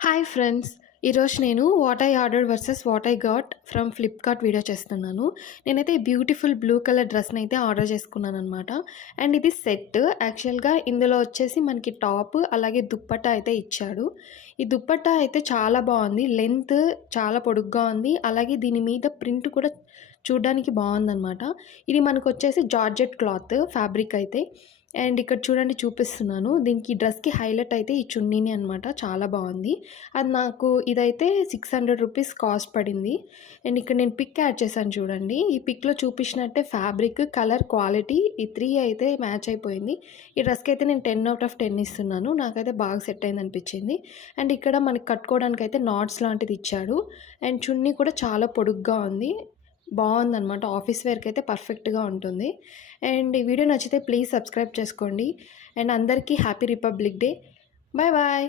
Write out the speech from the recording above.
Hi friends! ఈరోజు నేను what I ordered versus what I got from Flipkart video చేస్తున్నాను. నేనైతే ఈ బ్యూటిఫుల్ బ్లూ కలర్ డ్రెస్‌నైతే ఆర్డర్ చేసుకున్నాననమాట. అండ్ ఇది సెట్. యాక్చువల్‌గా ఇందులో వచ్చేసి మనకి టాప్ అలాగే దుప్పట్టా అయితే ఇచ్చాడు. ఈ దుప్పట్టా అయితే చాలా బావుంది. లెంత్ చాలా పొడుగ్గా ఉంది. అలాగే దీని మీద ప్రింట్ కూడా చూడ్డానికి బావుందనమాట. ఇది మనకొచ్చేసి జార్జెట్ క్లాత్ ఫ్యాబ్రిక్ అయితే. అండ్ ఇక్కడ చూడండి చూపిస్తున్నాను. దీనికి డ్రెస్‌కి హైలైట్ అయితే ఈ చున్నీనే అనమాట. చాలా బావుంది. అది నాకు ఇదైతే 600 రూపీస్ కాస్ట్ పడింది. అండ్ ఇక్కడ నేను పిక్ యాడ్ చేశాను చూడండి. ఈ పిక్‌లో చూపించినట్టే ఫ్యాబ్రిక్, కలర్, క్వాలిటీ ఈ 3 అయితే మ్యాచ్ అయిపోయింది. ఈ డ్రెస్‌కి అయితే నేను 10 ఔట్ ఆఫ్ 10 ఇస్తున్నాను. నాకైతే బాగా సెట్ అయిందనిపించింది. అండ్ ఇక్కడ మనకి కట్టుకోవడానికైతే నాట్స్ లాంటిది ఇచ్చాడు. అండ్ చున్నీ కూడా చాలా పొడుగ్గా ఉంది. బావుందనమాట. ఆఫీస్ వేర్‌కి అయితే పర్ఫెక్ట్‌గా ఉంటుంది. అండ్ ఈ వీడియో నచ్చితే ప్లీజ్ సబ్స్క్రైబ్ చేసుకోండి. అండ్ అందరికీ happy Republic Day. Bye bye.